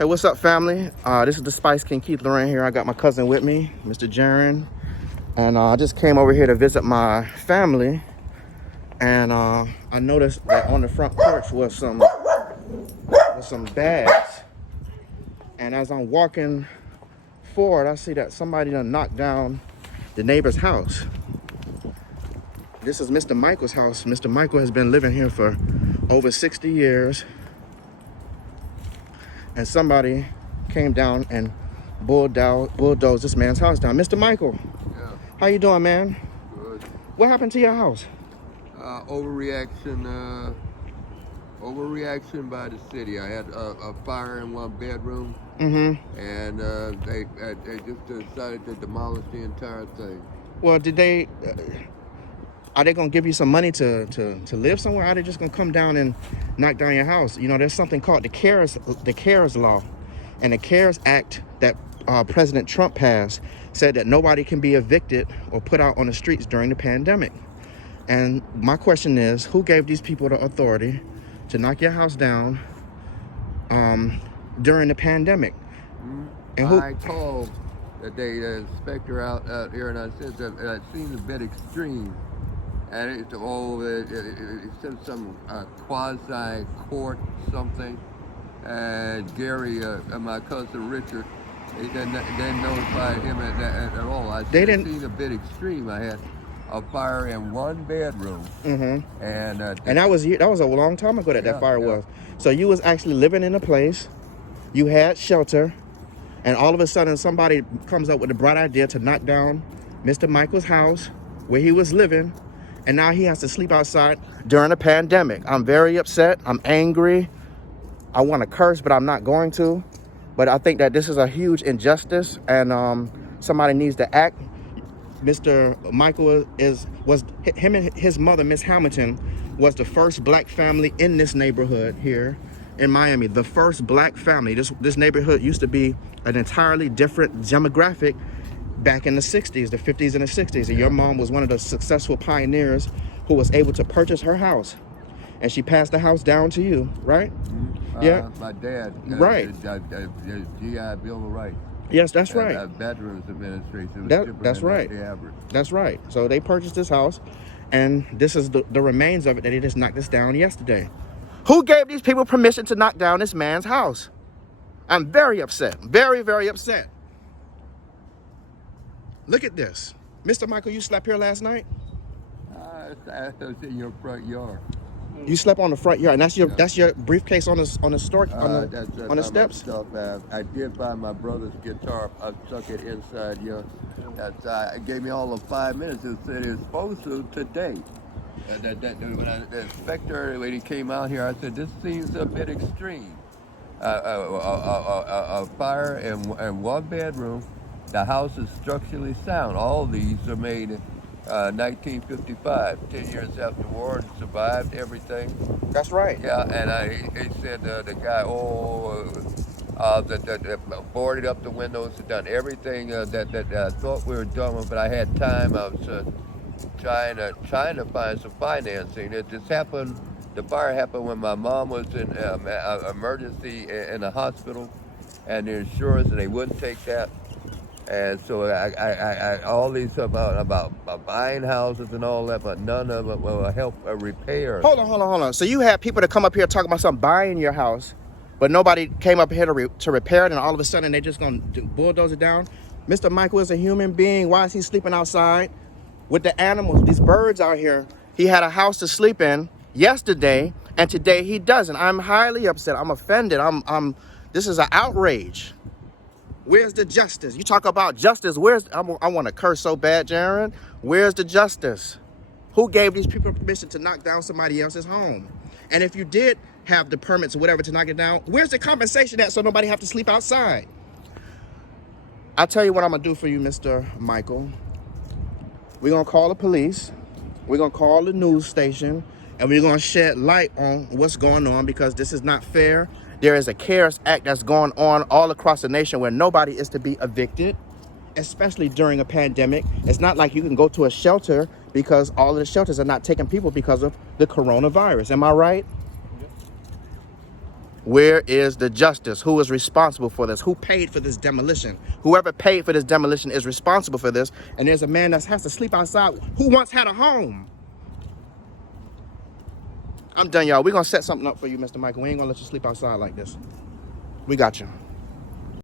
Hey, what's up, family? This is the Spice King, Keith Lorraine here. I got my cousin with me, Mr. Jaron. And I just came over here to visit my family. And I noticed that on the front porch was some bags. And as I'm walking forward, I see that somebody done knocked down the neighbor's house. This is Mr. Michaels' house. Mr. Michael has been living here for over 60 years. And somebody came down and bulldozed this man's house down. Mr. Michael, Yeah, how you doing, man? good. What happened to your house? Overreaction by the city. I had a fire in one bedroom, Mm-hmm. and they just decided to demolish the entire thing. Well, are they gonna give you some money to live somewhere? Or are they just gonna come down and knock down your house? You know, there's something called the CARES law, and the CARES Act that President Trump passed said that nobody can be evicted or put out on the streets during the pandemic. And my question is, who gave these people the authority to knock your house down during the pandemic? And who? I called the inspector out here, and I said that it seemed a bit extreme. And it said some quasi-court something. And Gary, my cousin Richard, they didn't notify him at all. I said it seemed a bit extreme. I had a fire in one bedroom. Mm-hmm. And that was a long time ago that fire was. So you was actually living in a place, you had shelter, and all of a sudden somebody comes up with a bright idea to knock down Mr. Michael's house where he was living, and now he has to sleep outside during a pandemic. I'm very upset. I'm angry. I want to curse, but I'm not going to. But I think that this is a huge injustice, and somebody needs to act. Mr. Michael him and his mother, Miss Hamilton, was the first black family in this neighborhood here in Miami. The first black family. This neighborhood used to be an entirely different demographic back in the 60s, the 50s and the 60s. And your mom was one of the successful pioneers who was able to purchase her house. And she passed the house down to you, right? Yeah. My dad. Right. GI Bill of Rights. Yes, that's right. Veterans Administration. That's right. That's right. So they purchased this house, and this is the remains of it that they just knocked this down yesterday. Who gave these people permission to knock down this man's house? I'm very upset. Very, very upset. Look at this. Mr. Michael, you slept here last night? I was in your front yard. You slept on the front yard, and that's your briefcase on the steps. Stuff. I did buy my brother's guitar. I stuck it inside here. It gave me all of 5 minutes. It said it's supposed to today. When the inspector, when he came out here, I said this seems a bit extreme. A fire in one bedroom. The house is structurally sound. All these are made in 1955, 10 years after the war, and survived everything. That's right. Yeah, and he said the guy, boarded up the windows, had done everything that I thought we were done, but I had time. I was trying to find some financing. It just happened. The fire happened when my mom was in emergency in the hospital, and the insurance, and they wouldn't take that. And so I all these about buying houses and all that, but none of it will help repair. Hold on. So you had people that come up here talking about something buying your house, but nobody came up here to repair it, and all of a sudden they just gonna bulldoze it down. Mr. Michael is a human being. Why is he sleeping outside with the animals, these birds out here? He had a house to sleep in yesterday, and today he doesn't. I'm highly upset. I'm offended. This is an outrage. Where's the justice? You talk about justice. I want to curse so bad, Jaron. Where's the justice? Who gave these people permission to knock down somebody else's home? And if you did have the permits or whatever to knock it down, where's the compensation at so nobody have to sleep outside? I'll tell you what I'm going to do for you, Mr. Michael. We're going to call the police. We're going to call the news station. And we're going to shed light on what's going on, because this is not fair. There is a CARES Act that's going on all across the nation where nobody is to be evicted, especially during a pandemic. It's not like you can go to a shelter, because all of the shelters are not taking people because of the coronavirus. Am I right? Where is the justice? Who is responsible for this? Who paid for this demolition? Whoever paid for this demolition is responsible for this. And there's a man that has to sleep outside who once had a home. I'm done, y'all. We're going to set something up for you, Mr. Michael. We ain't going to let you sleep outside like this. We got you.